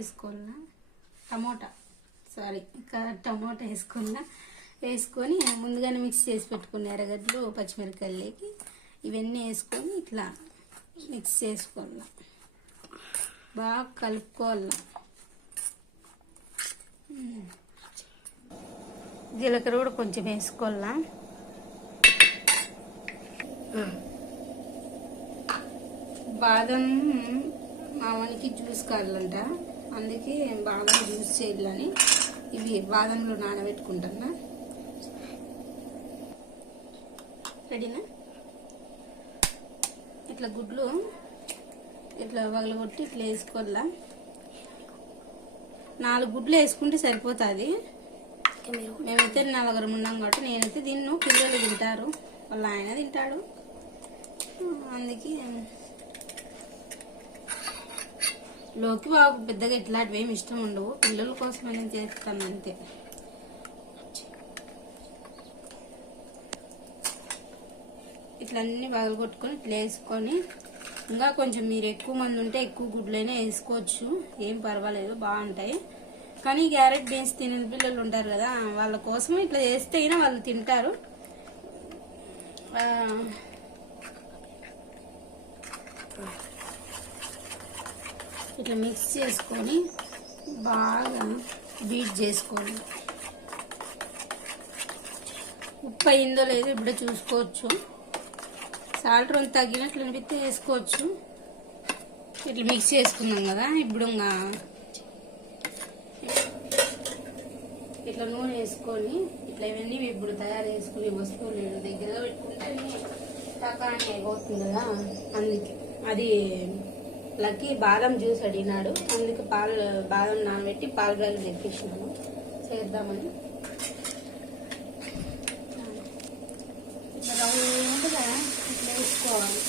వేసుకోవాలా, టమోటా వేసుకొని ముందుగానే మిక్స్ చేసి పెట్టుకున్న ఎర్రగడ్డలు పచ్చిమిరపకాయలకి ఇవన్నీ వేసుకొని ఇట్లా మిక్స్ చేసుకోవాలా, బాగా కలుపుకోవాలా. జీలకర్ర కూడా కొంచెం వేసుకోవాలా. బాదం మామనికి జ్యూస్ కావాలంట, అందుకే బాదం జ్యూస్ చేయాలని ఇవి బాదంలో నానబెట్టుకుంటున్నా. రెడీనా? ఇట్లా గుడ్లు ఇట్లా పగలగొట్టి ఇట్లా వేసుకోవాలా. 4 గుడ్లు వేసుకుంటే సరిపోతుంది. మేమైతే 4 ఉన్నాం కాబట్టి నేనైతే దీన్ని పిల్లలు తింటారు, వాళ్ళ ఆయన తింటాడు, అందుకే లోకి బాబు పెద్దగా ఇట్లాంటివి ఏమి ఇష్టం ఉండవు, పిల్లల కోసం నేను చేస్తాను అంతే. ఇట్లా అన్ని పగలగొట్టుకొని ఇట్లా వేసుకొని, ఇంకా కొంచెం మీరు ఎక్కువ మంది ఉంటే ఎక్కువ గుడ్లైనా వేసుకోవచ్చు, ఏం పర్వాలేదు, బాగుంటాయి. కానీ క్యారెట్ బీన్స్ తినే పిల్లలు ఉంటారు కదా, వాళ్ళ కోసం ఇట్లా చేస్తే అయినా వాళ్ళు తింటారు. ఇట్లా మిక్స్ చేసుకొని బాగా బీట్ చేసుకోండి. ఉప్పు అయిందో లేదో ఇప్పుడే చూసుకోవచ్చు, సాల్ట్ రెండు తగ్గినట్లు అనిపిస్తే వేసుకోవచ్చు. ఇట్లా మిక్స్ చేసుకున్నాం కదా, ఇప్పుడు ఇట్లా నూనె వేసుకొని ఇట్లా ఇవన్నీ ఇప్పుడు తయారు చేసుకుని వస్తువులు దగ్గరగా పెట్టుకుంటే టకాని అయిపోతుంది కదా, అందుకే. అది లక్కీ బాదం జ్యూస్ అడిగినాడు, అందుకే బాదం నానబెట్టి పాలరాలు తెప్పించినాము చేద్దామని. ఇట్లా రౌండ్గా ఇట్లా వేసుకోవాలి.